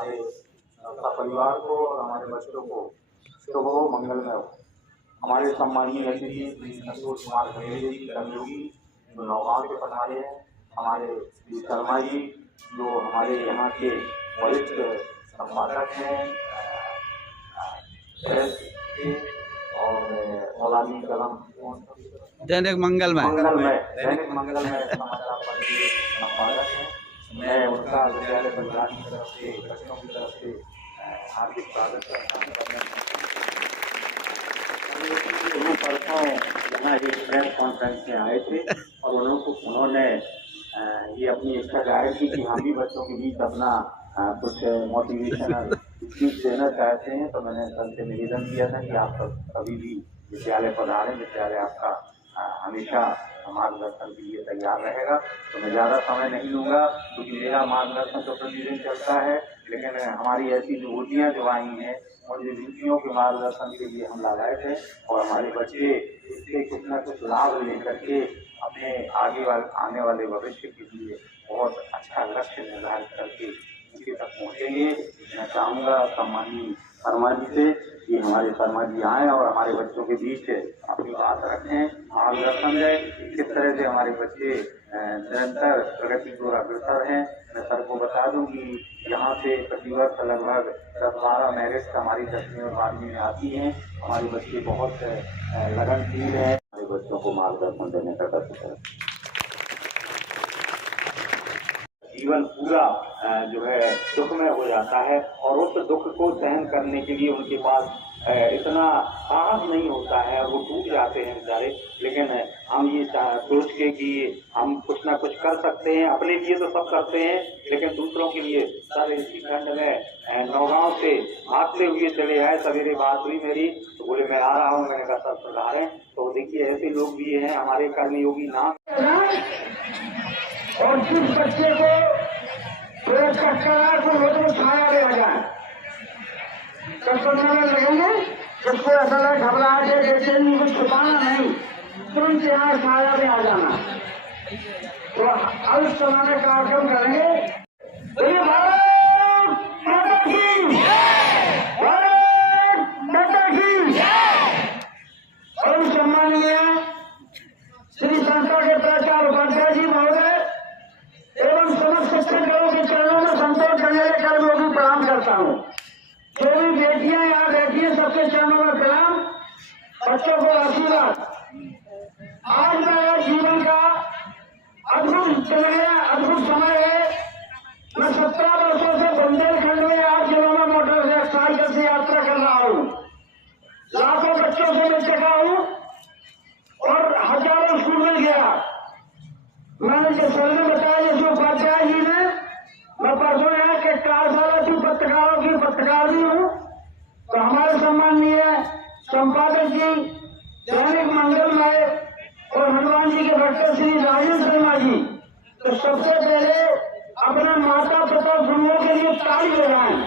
हमारे परिवार को और हमारे बच्चों को शुभ हो, मंगलमय हो। हमारे सम्मानीय अतिथि श्री संतोष कुमार गंगेले जी कर्मयोगी जो नौगांव के पधारे हैं, हमारे श्री शर्मा जी जो हमारे यहाँ के वरिष्ठ संपादक हैं प्रेस के, और मौलानी कलम दैनिक मंगलमय दैनिक मंगलमय समाचार पत्र के संपादक हैं। मैं उनका विद्यालय परिवार की तरफ से, बच्चों की तरफ से हार्दिक स्वागत करता हूँ। परसों यहाँ एक प्रेस कॉन्फ्रेंस में आए थे और उन्होंने ये अपनी इच्छा जाहिर की कि हम भी बच्चों के बीच अपना कुछ मोटिवेशनल स्पीच देना चाहते हैं। तो मैंने सर से निवेदन किया था कि आप कभी भी विद्यालय पधारें, विद्यालय आपका हमेशा मार्गदर्शन के लिए तैयार रहेगा। तो मैं ज़्यादा समय नहीं लूँगा क्योंकि मेरा मार्गदर्शन तो प्रतिदिन चलता है, लेकिन हमारी ऐसी विभूतियाँ जो आई हैं उन विभूतियों के मार्गदर्शन के लिए हम लगाए थे और हमारे बच्चे इससे कुछ न कुछ लाभ लेकर के अपने आने वाले भविष्य के लिए बहुत अच्छा लक्ष्य निर्धारित करके उनके तक पहुँचेंगे। मैं चाहूँगा सम्मानीय शर्मा जी से कि हमारे शर्मा जी आए और हमारे बच्चों के बीच अपनी बात रखें, मार्गदर्शन दें किस तरह से हमारे बच्चे निरंतर प्रगति को अग्रसर हैं। मैं सर को बता दूं कि यहाँ से प्रतिवर्ष लगभग 10-12 मेरिट हमारी 10वीं और 12वीं में आती हैं। हमारे बच्चे बहुत लगनशील हैं, हमारे बच्चों को मार्गदर्शन देने का कर्तव्य है। जीवन पूरा जो है दुखमय हो जाता है और उस दुख को सहन करने के लिए उनके पास इतना साहस नहीं होता है और वो टूट जाते हैं बेचारे। लेकिन हम ये सोच के कि हम कुछ ना कुछ कर सकते हैं, अपने लिए तो सब करते हैं लेकिन दूसरों के लिए। सर इसी खंड में नौगांव से भागते हुए चले आए, सवेरे बात हुई मेरी तो बोले मैं आ रहा हूँ। मैंने कहा सर सुधारें। तो देखिए ऐसे लोग भी हैं हमारे कर्मयोगी नाम। और जिस बच्चे को को रोज उठाया गया जाए में लगेंगे, जिसको ऐसा लगे घबराहट है जैसे कुछ छुपाना नहीं, तुरंत यहाँ छाया में आ जाना। तो अब इस समय में कार्यक्रम करेंगे। और सम्मानीय श्री संतों के प्रचार उपाध्याय जी महोदय एवं समस्त शिक्षक लोगों के चरणों में संतोष गंगेले कर्मयोगी प्रणाम करता हूँ। जो भी बेटियां यहाँ बैठी हैं सबके चरणों में प्रणाम, बच्चों को आशीर्वाद। आज मेरा जीवन का अद्भुत समय है। मैं 17 वर्षों से बुंदेलखंड में 8 जिलों में मोटरसाइकिल से यात्रा कर रहा हूँ। लाखों बच्चों से मिल चुका हूँ और हजारों स्कूल में गया। मैंने जो सर ने बताया जैसे उपाध्याय जी ने, मैं परसों यहाँ के कार्यशाला की पत्रकारों की पत्रकार भी हूँ। तो हमारे सम्मानीय संपादक जी दैनिक मंगलमय और हनुमान जी के भक्त श्री राजेंद्र शर्मा जी, तो सबसे पहले अपने माता पिता गुरुओं के लिए ताली बजाएं।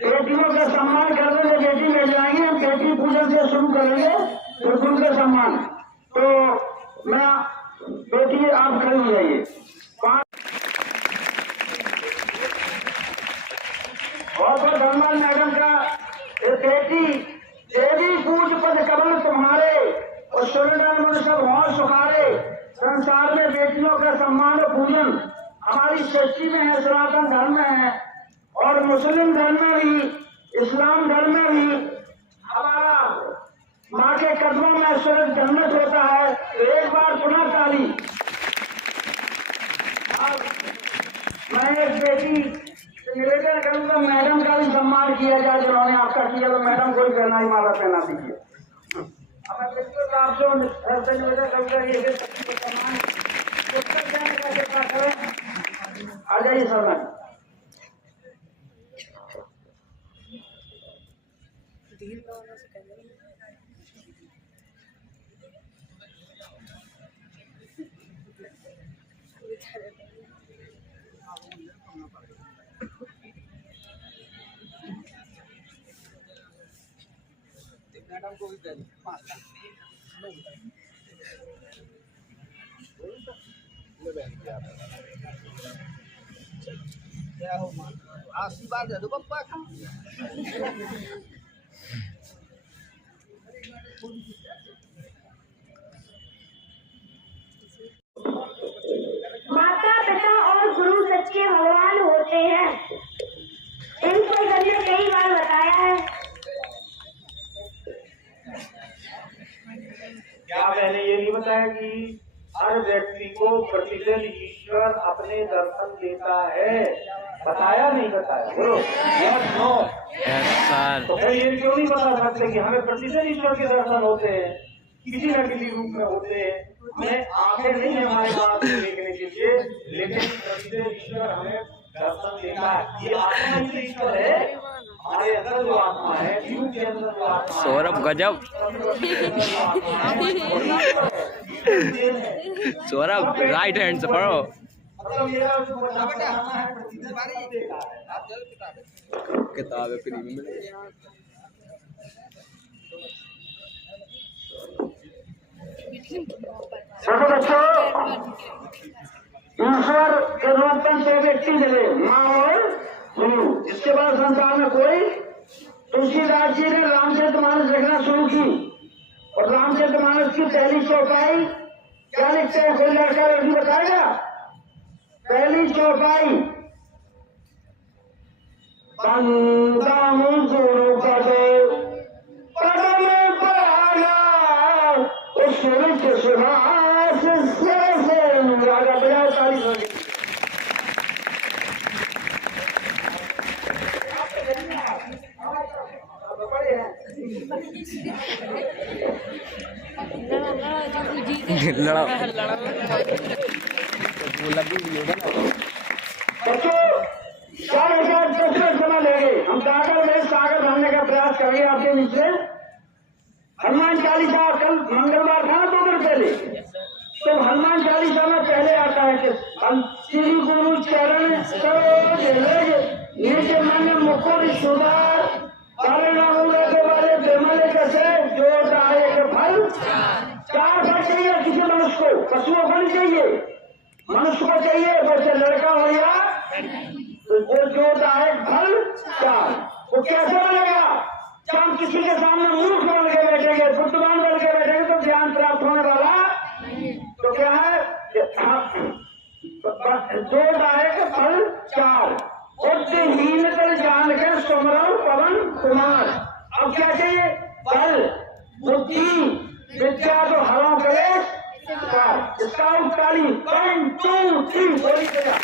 बेटियों का सम्मान करने से बेटी ले जाएंगे, हम बेटी पूजन से शुरू करेंगे गुरु का सम्मान। तो मैं बेटी आप खड़ी हो जाइए। बहुत बहुत धन्यवाद मैडम का। बेटी देवी पूज पद कमल तुम्हारे और सूर्यनारायण सब होश सुखारे। संसार में बेटियों का सम्मान और पूजन हमारी सृष्टि में है, सनातन धर्म में है और मुस्लिम धर्म में भी, इस्लाम धर्म में भी हमारा माँ के कदमों में सूरज जन्नत होता है। एक बार पुनः ताली। मैं एक बेटी निवेदन करूंगा मैडम का भी सम्मान किया जाए जिन्होंने आपका किया। तो मैडम को ही पहना ही माला पहना दीजिए। अब आपसे निवेदन करूंगा ये सम्मान आ जाइए सर। मैडम को भी आशीर्वाद दे दो पप्पा का। माता पिता और गुरु सच्चे भगवान होते हैं, इनको मैंने कई बार बताया है। क्या मैंने ये नहीं बताया कि हर व्यक्ति को प्रतिदिन ईश्वर अपने दर्शन देता है? बताया नहीं बताया? बोलो यस नो। तो फिर ये क्यों नहीं बता सकते कि हमें प्रतिदिन ईश्वर के दर्शन होते हैं, किसी न किसी रूप में होते हैं? हमें आंखें नहीं है हमारे पास देखने के लिए, लेकिन प्रतिदिन ईश्वर हमें दर्शन देता है। ये आत्मा ही ईश्वर है, हमारे अंदर जो आत्मा है, जीव के अंदर जो आत्मा है, सौरभ गजब। सौरभ राइट हैंड से पढ़ो। मतलब मेरा जो बताना है प्रतिदिन देखा है। किताब फ्री में मिलेगी। बच्चों, ईश्वर के रूप में दो व्यक्ति मिले, माँ और गुरु। इसके बाद संसार में कोई। तुलसीदास जी ने रामचरितमानस लिखना शुरू की, और रामचरितमानस की पहली चौपाई क्या लिखते हैं? कोई लड़का लड़की बताएगा? पहली चौपाई, बंदम गुरु पदो पदम पराना सूरज सुहास से बजाओ ताली होगी। बच्चों 4,000 समय लेंगे, हम सागर में सागर भरने का प्रयास करेंगे आपके बीच में। हनुमान चालीसा कल मंगलवार था ना 2 दिन पहले, तो हनुमान चालीसा में पहले आता है कि श्री गुरु चरण सरोज रज निज मन मुकुर सुधार के वाले बेमले कैसे जो आए फल। 4 फल चाहिए किसी मनुष्य को, पशुओं को नहीं चाहिए, मनुष्य को चाहिए। वैसे लड़का हो या वो जो आए फल 4। वो कैसे बनेगा? जब हम किसी के सामने मूर्ख बन के बैठेंगे, बुद्धिमान बन के बैठेंगे तो ज्ञान प्राप्त होने वाला। तो क्या है? जो आए फल 4। बुद्धिहीन कर जान के सुमरन पवन कुमार। अब क्या चाहिए? बल, बुद्धि, विद्या तो हरों करे। इसका उत्ताली 1 2 3 बोली चला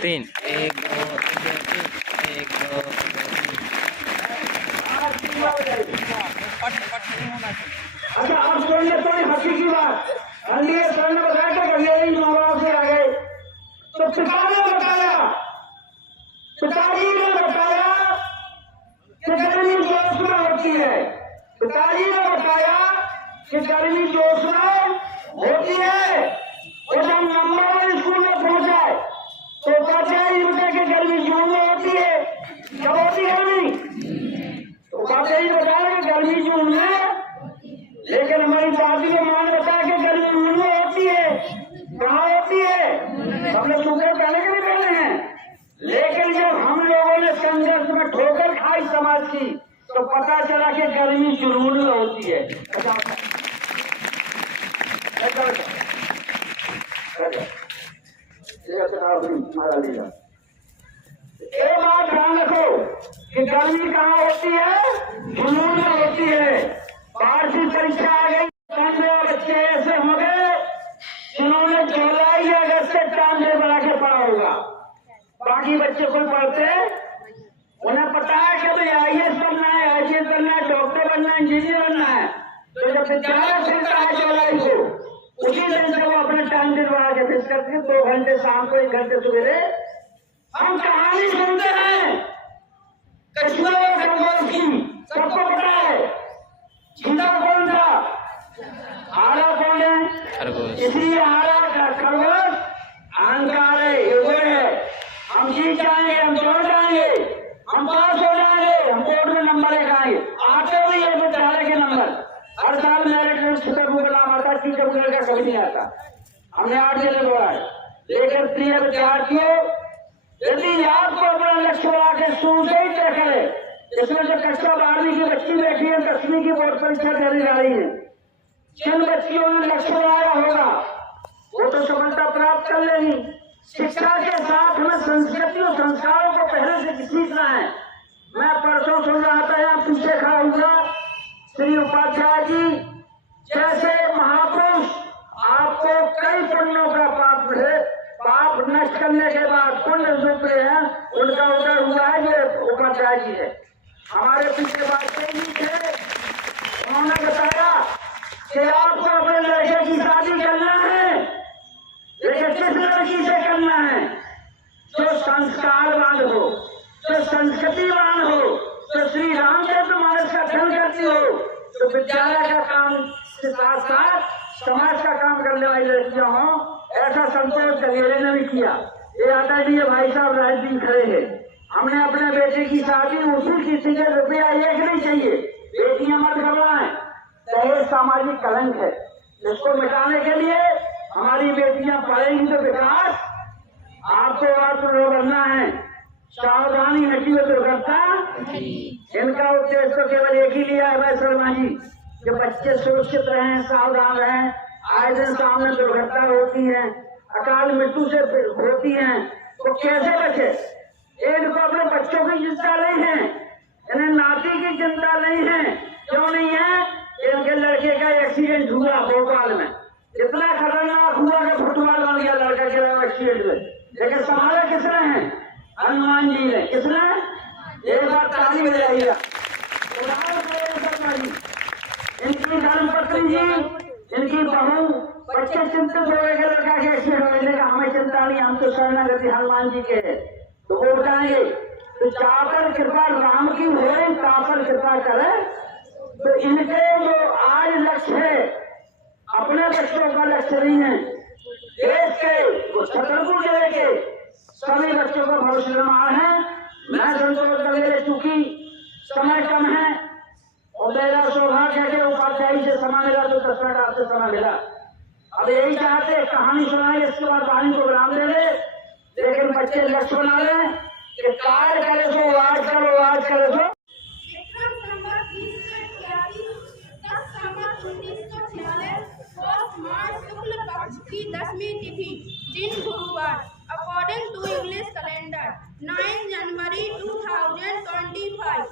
3 1 2 1 2 अच्छा, अब सुनिए थोड़ी हंसी की बात। अन्य सर ने बताया कि भैया ही 9 से आ गए, तो पिताजी ने बताया कि गर्मी जोश में होती है। पिताजी ने बताया कि गर्मी जोश में होती है। और जब नंबर स्कूल में पहुंचा तो बच्चा ही उठे कि गर्मी जून में होती है। कब होती गर्मी? तो बच्चा ही बताया कि गर्मी जून में, लेकिन हमारी दादी के माँ ने बताया कि गर्मी जून में होती है। कहाँ होती है? हमने सूखे पहले के भी पहले हैं, लेकिन जब हम लोगों ने संघर्ष में ठोकर खाई समाज की, तो पता चला कि गर्मी जुनून में होती है। एक बात ध्यान रखो कि गर्मी कहाँ होती है? जुनून में होती है। वार्षिक परीक्षा आ गई, बच्चे ऐसे होंगे जिन्होंने जुलाई या अगस्त से टाइम नहीं बना के पढ़ा होगा। बाकी बच्चे कोई पढ़ते, उन्हें पता है कि भाई IAS बनना है, IPS बनना है, डॉक्टर बनना है, इंजीनियर बनना है। तो जब विद्यालय खुलता है जुलाई को, उसी दिन से वो अपने टाइम टेबल बना के फिक्स करते हैं। 2 घंटे शाम को, 1 घंटे सवेरे। हम कहानी सुनते हैं कछुआ और खरगोश की, सबको पता है। चीता कौन था? हारा कौन है? इसलिए हारा खरगोश अहंकार है, ईगो है। हम जीत जाएंगे, हम दौड़ जाएंगे, हम पास हो जाएंगे, हम बोर्ड में नंबर 1 आएंगे। आते हुए ये विद्यालय के नंबर हर साल मेरिट लिस्ट कभी नहीं आता। हमने 8 जगह दौड़ाए। लेकिन प्रिय विद्यार्थियों, यदि आपको अपना लक्ष्य बना के शुरू से ही तय करे, इसमें जो कक्षा 12वीं की बच्ची बैठी है, 10वीं की बोर्ड परीक्षा देने जा रही है, जिन बच्चियों ने लक्ष्य बनाया होगा वो तो सफलता प्राप्त कर लेंगी। शिक्षा के साथ हमें संस्कृति और संस्कारों को पहले से सीखना है। मैं परसों सुन रहा था, यहाँ पीछे खड़ा हुआ श्री उपाध्याय जी जैसे महापुरुष आपको कई पुण्यों का पाप नष्ट करने के बाद पुण्य जुटे हैं, उनका उदय हुआ है, ये उपाध्याय जी है। हमारे पीछे वाजपेयी जी थे, उन्होंने बताया कि आपको अपने लड़के की शादी करना है, लेकिन किस लड़की से करना है? जो संस्कारवान हो, जो संस्कृतिवान हो, जो श्री रामचंद्र मानस का अध्ययन करती हो, तो विद्यालय का काम के साथ साथ समाज का काम करने वाली लड़कियां हो। ऐसा संतोष गंगेरे ने भी किया। ये आदरणीय भाई साहब राज दिन खड़े हैं। हमने अपने बेटे की शादी उसी किसी के रुपया एक नहीं चाहिए। बेटियां मत घबराएं, दहेज सामाजिक कलंक है, इसको मिटाने के लिए हमारी बेटियां पढ़ेंगी तो विकास आपको और बनना है। सावधानी हटी हुई दुर्घटना, इनका उद्देश्य तो केवल एक ही लिया है भाई शर्मा जी, कि बच्चे सुरक्षित रहें, सावधान रहें। आए दिन सामने दुर्घटना होती है, अकाल मृत्यु से होती है, तो कैसे बचे? इनको अपने बच्चों की चिंता नहीं है, इन्हें नाती की चिंता नहीं है। क्यों नहीं है? इनके लड़के का एक्सीडेंट हुआ भोपाल में, इतना खतरनाक हुआ कि फुटबॉल बन गया लड़का के एक्सीडेंट में, लेकिन संभाला किसने है? हनुमान जी ने। किसने? एक बार ताली मिल जाएगा। इनकी धर्मपत्नी जी, इनकी बहू, बच्चे चिंतित हो गए कि लड़का के एक्सीडेंट होने का। हमें चिंता नहीं, हम तो शरणागति हनुमान जी के, तो वो बताएंगे तो चापर कृपा राम की हो, तापर कृपा करे। तो इनके जो आज लक्ष्य है, अपने बच्चों का लक्ष्य नहीं है, देश के, वो छतरपुर जिले के सभी बच्चों का भविष्य निर्माण है। मैं संतोष गंगेरे, चूंकि समय कम है और मेरा सौभाग्य है कि उपाध्याय से समय मिला तो 10 मिनट आपसे समय मिला। अब यही चाहते कहानी सुनाए, इसके बाद वाणी को विराम दे दे, लेकिन बच्चे लक्ष्य बना लें कि कार्य करे सो आज करो, आज करे सो। की 10वीं तिथि दिन गुरुवार अकॉर्डिंग टू इंग्लिश कैलेंडर 9 जनवरी 2025।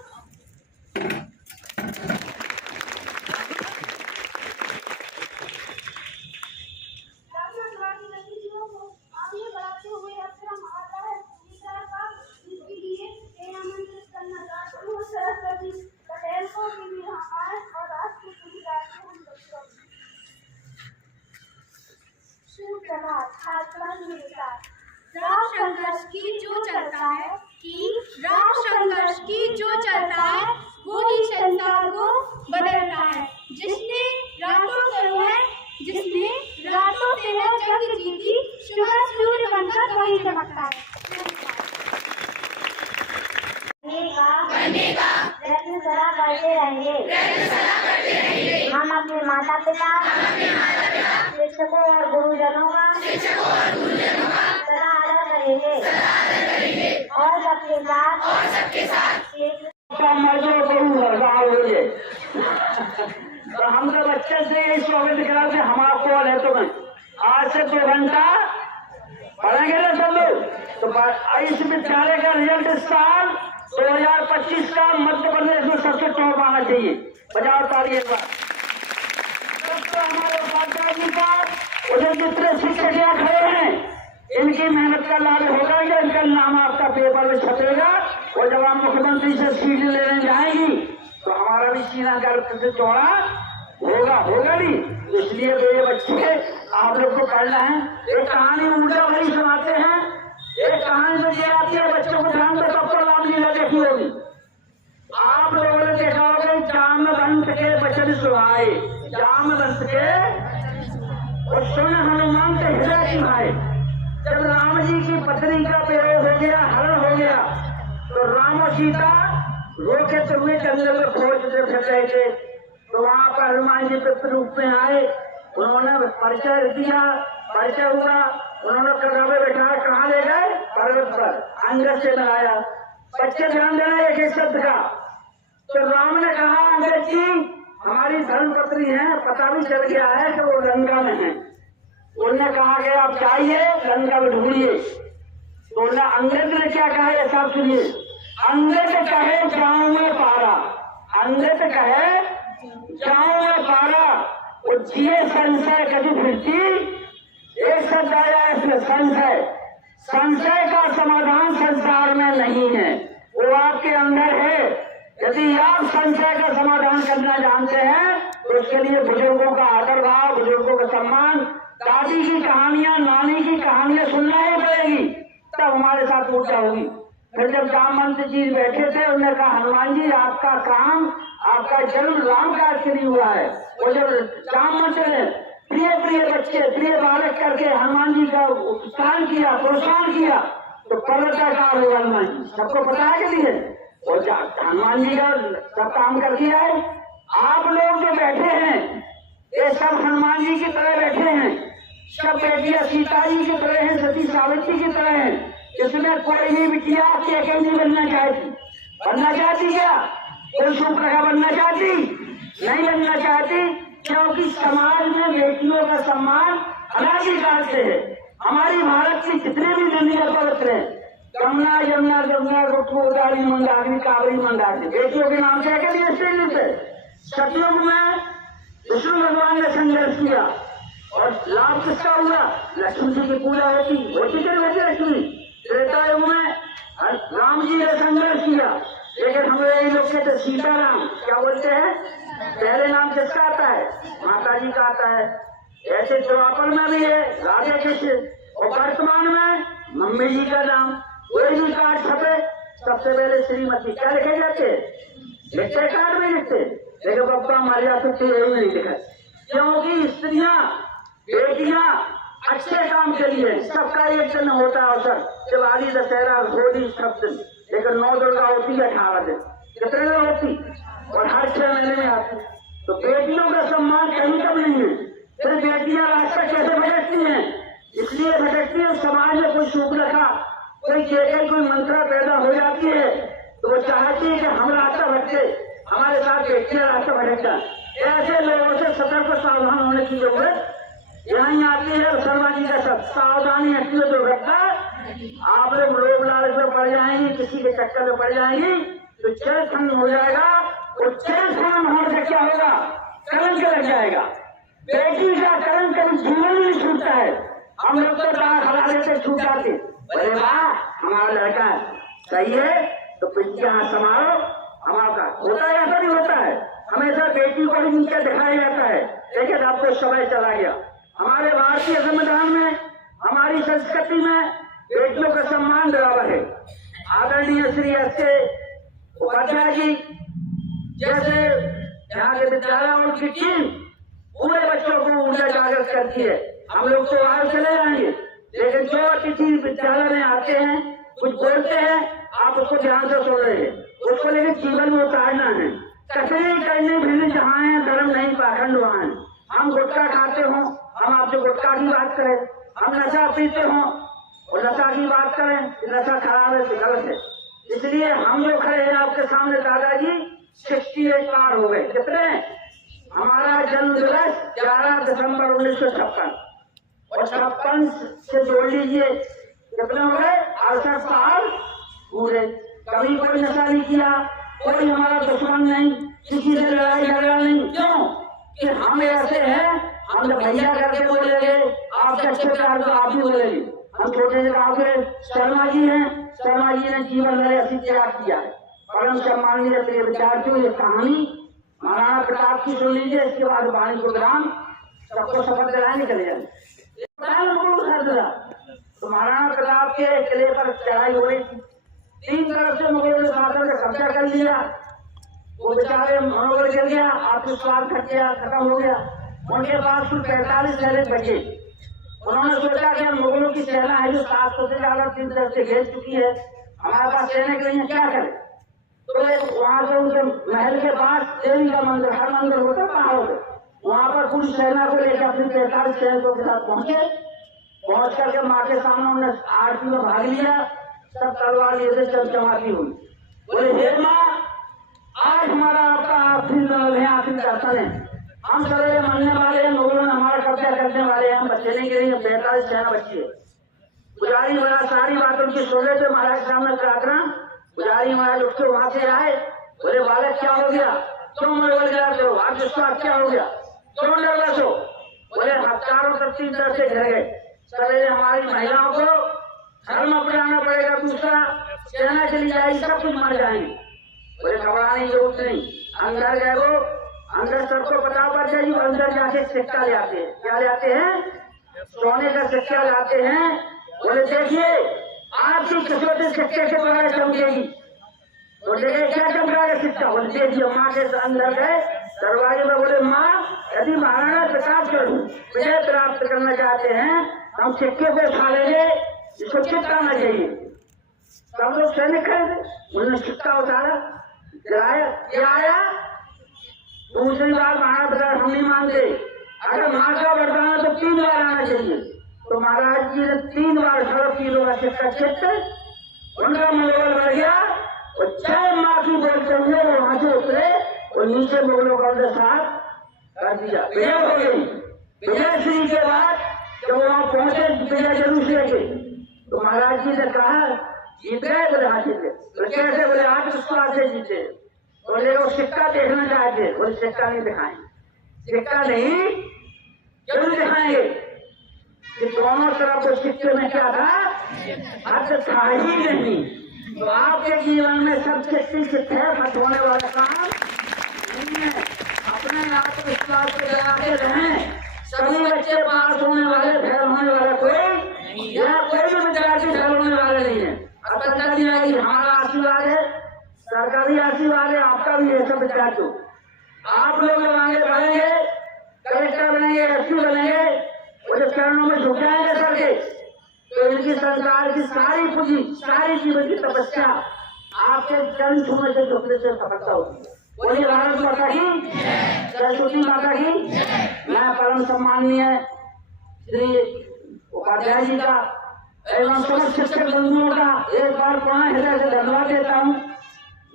राग संघर्ष की जो चलता है वो ही संसार को बदलता है। जिसने रातों से है जग जीती, सुबह सूर्य बनकर वही चमकता है। प्रयत्न सदा करते रहेंगे। हम अपने माता पिता, शिक्षकों और गुरुजनों का सदा आदर करेंगे और सबके साथ तो हम तो बच्चे से यही स्वागत करा थे, हम आपको है तो मैं आज से 2 घंटा पढ़ेंगे ना सब लोग। तो इस विद्यालय का रिजल्ट इस साल 2025 का मध्य प्रदेश में सबसे टॉप आना चाहिए। बजाओ ताली एक बार। तो हमारे उपाध्याय जी का उधर जितने शिक्षक यहाँ खड़े हैं, इनकी मेहनत का लाभ होगा या इनका नाम आपका पेपर में छपेगा, और जब आप मुख्यमंत्री से सीट लेने जाएंगी तो हमारा भी सीना गर्व से चौड़ा होगा नहीं। इसलिए तो ये बच्चे आप लोग को पढ़ना है। एक कहानी उल्टा भरी सुनाते हैं, एक कहानी में ये आती है, बच्चों को ध्यान दो, सबको लाभ लीला देखी होगी। आप लोगों ने देखा होगा जामवंत के वचन सुहाए, जामवंत के और सुन हनुमान के हृदय की भाई। जब राम जी की पत्नी का वियोग हो गया, हरण हो गया, तो राम और सीता रोके हुए जंगल में खोजते फिर रहे थे। तो वहां पर हनुमान जी पितृ रूप में आए, उन्होंने परिचय दिया, परिचय हुआ, उन्होंने कगावे बैठाया, कहाँ ले गए? पर्वत पर, अंगद से मिलाया। बच्चे ध्यान देना एक शब्द का। तो राम ने कहा अंगद जी हमारी धर्मपत्नी है, पता भी चल गया है कि वो लंका में है। उन्होंने कहा कि आप जाइए लंका में ढूंढिए। तो अंगद ने क्या कहा ये सब सुनिए। अंगद कहे गाँव में पारा, अंगद कहे गाँव में पारा, वो जिए संशय कभी फिरती। एक शब्द आया इसमें संशय। संशय का समाधान संसार में नहीं है, वो आपके अंदर है। यदि आप संशय का समाधान करना जानते हैं तो उसके लिए बुजुर्गों का आदर भाव, बुजुर्गों का सम्मान, दादी की कहानियां, नानी की कहानियां सुनना ही पड़ेगी, तब हमारे साथ पूजा होगी। फिर जब जामवंत जी बैठे थे उन्होंने कहा हनुमान जी आपका काम, आपका जन्म राम काज के लिए हुआ है। वो जब जामवंत ने प्रिय प्रिय बच्चे, प्रिय बालक करके हनुमान जी का उत्थान किया, प्रोत्साहन किया, तो पर्वताकार हुआ हनुमान जी। सबको पता है कि नहीं? और हनुमान जी का सब काम कर दिया है। आप लोग जो बैठे हैं ये सब हनुमान जी की तरह बैठे हैं, सब बेटियां सीता जी की तरह हैं, सती सावित्री की तरह हैं। इसमें कोई भी बिटिया आपकी अकेली बनना चाहती, बनना चाहती क्या? कोई सुप्रखा बनना चाहती? नहीं बनना चाहती, क्योंकि समाज में बेटियों का सम्मान अनादिकाल से है। हमारी भारत की जितने भी नदियां पवित्र हैं, गंगा, यमुना, जमुना, गोदावरी, मंदाकिनी, कावेरी, मंदाकिनी, बेटियों के नाम से अकेली स्त्री से। सतयुग में विष्णु भगवान ने संघर्ष किया और लाभ किसका हुआ? लक्ष्मी जी की पूजा होती लक्ष्मी। त्रेता युग में राम जी ने संघर्ष किया, लेकिन हम यही लोग कहते सीताराम, क्या बोलते हैं? पहले नाम किसका आता है? माता जी का आता है। ऐसे द्वापर में भी है राजा कृष्ण, और वर्तमान में मम्मी जी का नाम। कोई भी कार्ड छपे सबसे पहले श्रीमती क्या लिखे जाते? लिखते कार्ड में लिखते, लेकिन बप्पा मर्यादा तो यही नहीं लिखा, क्योंकि स्त्रियां, बेटियां अच्छे काम के लिए सबका एक दिन होता है अवसर। दिवाली, दशहरा, होली सब दिन, लेकिन 9 दुर्गा होती है 18 दिन। कितने दिन होती? और हर 6 महीने में आती। तो बेटियों का सम्मान कहीं कम नहीं है। फिर बेटियां रास्ता कैसे भटकती हैं? इसलिए भटकती है समाज में कोई सूख रखा, कोई केवल कोई मंत्रा पैदा हो जाती है तो वो चाहती है कि हम रास्ता भटके, हमारे साथ बेटियां रास्ता भटक जाए। ऐसे लोगों से सतर्क सावधान होने की जरूरत यही आती है। शर्मा जी का सब सावधानी हटती है दुर्घटना। आप लोग रोग लालच में पड़ जाएंगी, किसी के चक्कर में पड़ जाएंगी तो चल खंड हो जाएगा। और चल खंड होने से क्या होगा? कलंक लग जाएगा। बेटी का कलंक कभी जीवन में नहीं छूटता है। हम लोग तो दाग हरा देते, छूट जाते, अरे वाह हमारा लड़का है, सही है, तो पिछले हाथ संभालो। हमारा होता है ऐसा नहीं होता है, हमेशा बेटी को ही नीचे दिखाया जाता है, लेकिन अब तो समय चला गया। हमारे भारतीय संविधान में, हमारी संस्कृति में बेटियों का सम्मान बराबर है। आदरणीय श्री एस.के. उपाध्याय जी जैसे यहाँ के विद्यालयों की टीम पूरे बच्चों को ऊर्जा जागृत करती है। हम लोग तो बाहर चले जाएंगे, लेकिन जो अतिथि विद्यालय में आते हैं कुछ बोलते हैं, आप उसको ध्यान से सुन रहे हैं, उसको लेकिन जीवन में उतारना है। कचरे करने भिन्न जहाँ है, धर्म नहीं पाखंड वहाँ है। हम गुटखा खाते हो, हम आपसे गुटखा की बात करें, हम नशा पीते हो और नशा की बात करें, नशा खराब है तो गलत है। इसलिए हम जो खड़े हैं आपके सामने, दादाजी 68 पार हो गए। कितने? हमारा जन्म दिवस 11 दिसंबर 1956 और 56 से जोड़ लीजिए कितने हो गए? 68 साल पूरे। कभी कोई नशा नहीं किया, कोई हमारा दुश्मन नहीं, किसी से लड़ाई झगड़ा नहीं। क्यों? कि हम ऐसे हैं, हम जब भैया करके बोलेंगे, आपसे अच्छे प्यार तो आप ही बोलेंगे। हम छोटे से गाँव के शर्मा जी हैं, शर्मा जी ने जीवन में ऐसी त्याग किया है। परम सम्मानीय प्रिय विद्यार्थियों, ये कहानी महाराणा प्रताप की सुन लीजिए, इसके बाद वाणी को ग्राम सबको शपथ दिलाने चले जाए। तो महाराणा प्रताप के किले पर चढ़ाई हो रही थी, 3 तरफ से मुगलों ने शासन का कब्जा कर लिया। वो बेचारे मनोबल गिर गया, आत्मविश्वास घट गया, खत्म हो गया। उनके पास कुल 45 सैनिक बचे। उन्होंने सोचा कि मुगलों की सेना है जो 700 से ज्यादा 3 तरफ से घेर चुकी है, हमारे पास सैनिक नहीं है, क्या करें? तो वहां से उनके महल के पास देवी का मंदिर, हर मंदिर होता पहाड़ों पे, वहां पर पूरी सेना को लेकर अपने 43 सैनिकों के साथ पहुंच करके माँ के सामने उन्होंने आरती में भाग लिया। सब तलवार लिए थे, चमचमाती हुई। बोले हे माँ, आज हमारा आपका आखिरी लम्हा है, आखिरी दर्शन है। हम सवेरे मरने वाले हैं, मुगलों ने हमारा कब्जा करने वाले हैं, हम बच्चे नहीं गिरेंगे। 45 सेना बच्ची है। पुजारी महाराज सारी बात उनकी सुन रहे थे। महाराज के सामने प्रार्थना। पुजारी महाराज उठ के वहां से आए। बोले बालक क्या हो गया, क्यों मरवल जाते हो, आज उसका क्या हो गया, क्यों नर्वस हो? बोले हजारों तरफ 3 तरफ से घिर गए। सवेरे हमारी महिलाओं को धर्म अपनाना पड़ेगा, दूसरा सेना चली जाएगी, सब कुछ मर जाएंगे। बोले घबराने की जरूरत नहीं। अंदर गए वो, अंदर सबको पता पड़ जाएगी। अंदर जाके सिक्का ले आते हैं। क्या ले आते हैं? सोने का सिक्का लाते हैं। बोले देखिए आपकी कसौटी सिक्के के द्वारा चमकेगी। तो देखिए क्या चमका है सिक्का? बोले देखिए। माँ के अंदर गए, दरवाजे में बोले माँ, यदि महाराणा प्रताप को विजय प्राप्त करना चाहते हैं, हम सिक्के पे खा लेंगे, इसको चिपकाना चाहिए। सब लोग सैनिक खड़े थे। उन्होंने सिक्का उतारा, गिराया, क्या आया? दूसरी बार महाराणा प्रताप हम नहीं मानते, अगर माँ का वरदान है तो 3 बार आना चाहिए। तो महाराज जी ने 3 बार 18 किलो का सिक्का छिपते, उनका मनोबल बढ़ गया। और 6 माँ की बोलते हुए वो वहां से उतरे और नीचे मुगलों का उनके साथ कर दिया। विजय हो गई। विजय श्री के बाद जब वहां पहुंचे विजय जुलूस लेके, तो महाराज जी ने कहा जीत गए? बोले हाँ जीत गए। तो कैसे? बोले आत्मविश्वास से जीते। बोले वो सिक्का देखना चाहते, बोले सिक्का नहीं दिखाएंगे। सिक्का नहीं, जरूर दिखाएंगे कि दोनों तरफ को सिक्के में क्या था, अर्थ था ही नहीं। तो आपके जीवन में सबसे फट होने वाला काम नहीं है। अपने आत्मविश्वास को जगाते रहें। सभी बच्चे पास होने वाले, फेल होने वाला कोई या कोई भी विद्यार्थी फेल होने वाला नहीं है। अब पता नहीं आएगी, हमारा आशीर्वाद है, सरकारी आशीर्वाद है, आपका भी है। सब विद्यार्थियों आप लोग आगे बढ़ेंगे, कलेक्टर बनेंगे, एसपी बनेंगे, वो जो चरणों में झुक जाएंगे सर के, तो इनकी सरकार की सारी पूंजी, सारी जीवन की तपस्या आपके चरण छूने से, झुकने से सफलता होती है। बोलिए भारत माता की, सरस्वती माता की। मैं परम सम्माननीय श्री उपाध्याय जी का एवं समस्त शिक्षक बंधुओं का एक बार पूर्ण हृदय से धन्यवाद देता हूँ।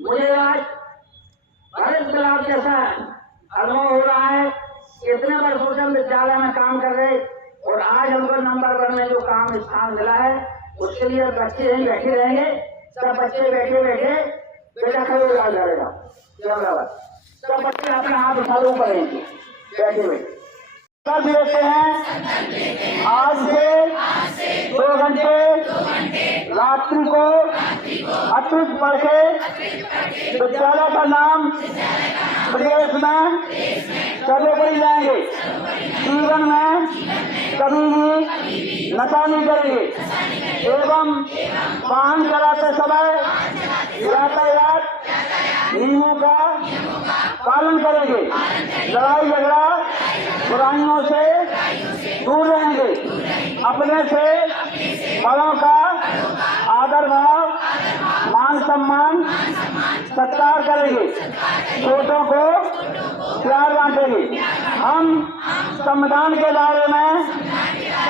मुझे आज भारत तालाब जैसा अनुभव हो रहा है। इतने वर्षों से हम विद्यालय में काम कर रहे और आज हमको नंबर 1 में जो काम स्थान मिला है, उसके लिए बच्चे यहीं बैठे रहेंगे। सब बच्चे बैठे बैठे बेटा खड़े हो जाएगा, सब बच्चे अपने हाथ उठा लो पड़ेंगे बैठे बैठे। कर देते हैं आज से 2 घंटे रात्रि को अतिरिक्त पढ़ के विद्यालय का नाम प्रदेश में सर्वोपरि जाएंगे। जीवन में कभी भी नशा नहीं करेंगे एवं वाहन चलाते समय यातायात नियमों का पालन करेंगे। लड़ाई झगड़ा बुराइयों से दूर रहेंगे। अपने से बड़ों का आदर भाव, मान सम्मान, सत्कार करेंगे। छोटों को प्यार बांटेंगे। हम संविधान के दायरे में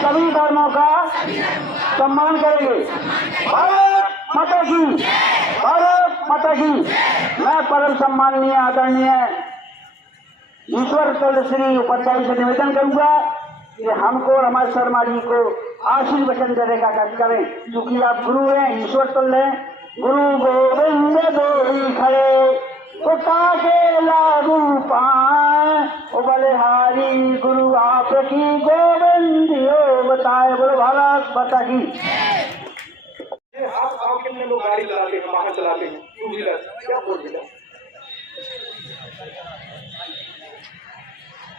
सभी धर्मों का सम्मान करेंगे। भारत माता की, भारत माता की। मैं परम सम्माननीय आदरणीय ईश्वर चंद्र श्री उपाध्याय से निवेदन करूंगा कि हमको और हमारे शर्मा जी को आशीर्वचन देने का कार्य करें, क्योंकि आप गुरु हैं, ईश्वर चल रहे हैं। गुरु गोविंद दो खड़े उठा के लागू पाए, ओ बलिहारी गुरु आपकी गोविंद हो बताए। बोलो भारत माता की। आप कितने लोग गाड़ी चलाते हैं, वाहन चलाते हैं, 2 व्हीलर या 4 व्हीलर?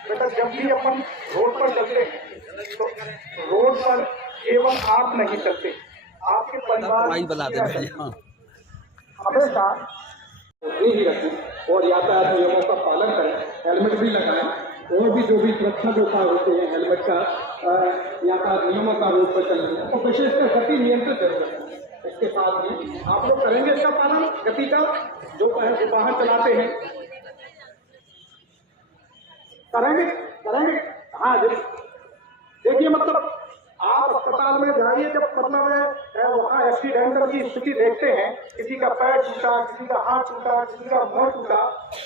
बेटा जब भी अपन रोड पर चलते हैं तो रोड पर केवल आप नहीं चलते, आपके परिवार हमेशा ही रखें और यातायात नियमों का पालन करें। हेलमेट भी लगाएं और भी जो भी सुरक्षा जो उपाय होते हैं हेलमेट का, यातायात नियमों का रोड पर चलना और विशेषकर गति नियंत्रित करें। इसके साथ ही आप लोग करेंगे इसका पालन, गति का जो वाहन चलाते हैं करेंगे। करेंगे। हाँ जी, देखिए मतलब आप अस्पताल में जाइए, जब मतलब वहाँ एक्सीडेंटल की स्थिति देखते हैं, किसी का पैर टूटा, किसी का हाथ टूटा, किसी का मुंह टूटा,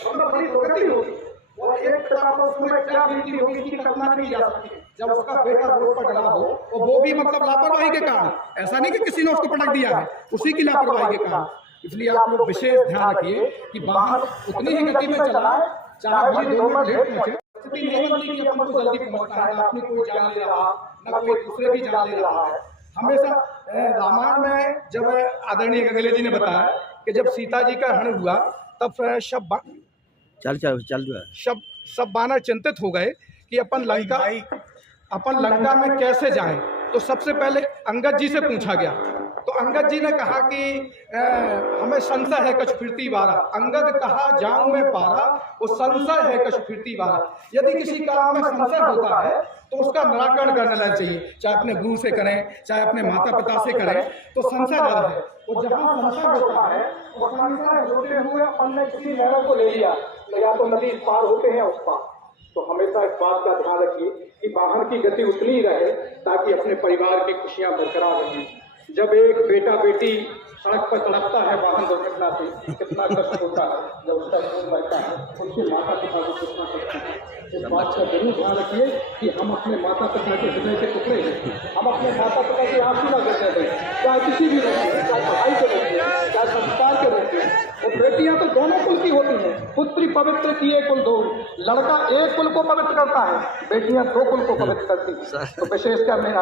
मतलब बड़ी दुर्गति होगी और एक प्रकार उसमें क्या बीती होगी कि कल्पना नहीं जा सकती। जब उसका बेटा रोड पर डला हो और वो भी मतलब लापरवाही के कारण, ऐसा नहीं कि किसी ने उसको पटक दिया है, उसी की लापरवाही के कारण। इसलिए आप लोग विशेष ध्यान रखिए कि वाहन उतनी ही गति में चलाएं, चाहे भले 2 मिनट लेट पहुंचे। स्थिति नहीं बनती कि अपन को जल्दी पहुंचना है, अपनी कोई जान ले रहा, न कोई दूसरे की जान ले रहा है। हमेशा रामायण में जब आदरणीय गगले जी ने बताया कि जब सीता जी का हरण हुआ तब सब बानर चिंतित हो गए कि अपन लंका में कैसे जाएं। तो सबसे पहले अंगद जी से पूछा गया, तो अंगद जी ने कहा कि हमें संशय है कछ फिरती वारा। अंगद कहा जाऊं मैं पारा, वो संशय है कछ फिरती वारा। यदि किसी काम में संशय होता है तो उसका निराकरण कर लेना चाहिए, चाहे अपने गुरु से करें, चाहे अपने माता पिता से करें, तो संशय ज्यादा है। और जहाँ संशय होता है वो संशय होते हुए अपन ने किसी नहर को ले लिया, या तो नदी पार होते हैं उस पार। तो हमेशा इस बात का ध्यान रखिए कि वाहन की गति उतनी ही रहे ताकि अपने परिवार की खुशियां बरकरार रहें। जब एक बेटा बेटी सड़क पर तड़पता है वाहन दुर्घटना से, कितना कष्ट होता है। जब उसका खून बहता है, उसके माता पिता को कितना कष्ट होता है। इस बात का जरूर ध्यान रखिए कि हम अपने माता पिता के हृदय के टुकड़े हैं, हम अपने माता पिता के आंसू न गिरने दें, चाहे किसी भी रोक में, चाहे पढ़ाई के रोक में, चाहे संस्कार के रोक में। और बेटियां तो दोनों कुल की होती हैं, पुत्री पवित्र किए कुल दो। लड़का एक कुल को पवित्र करता है, बेटियां 2 कुल को पवित्र करती हैं। तो विशेषकर मैं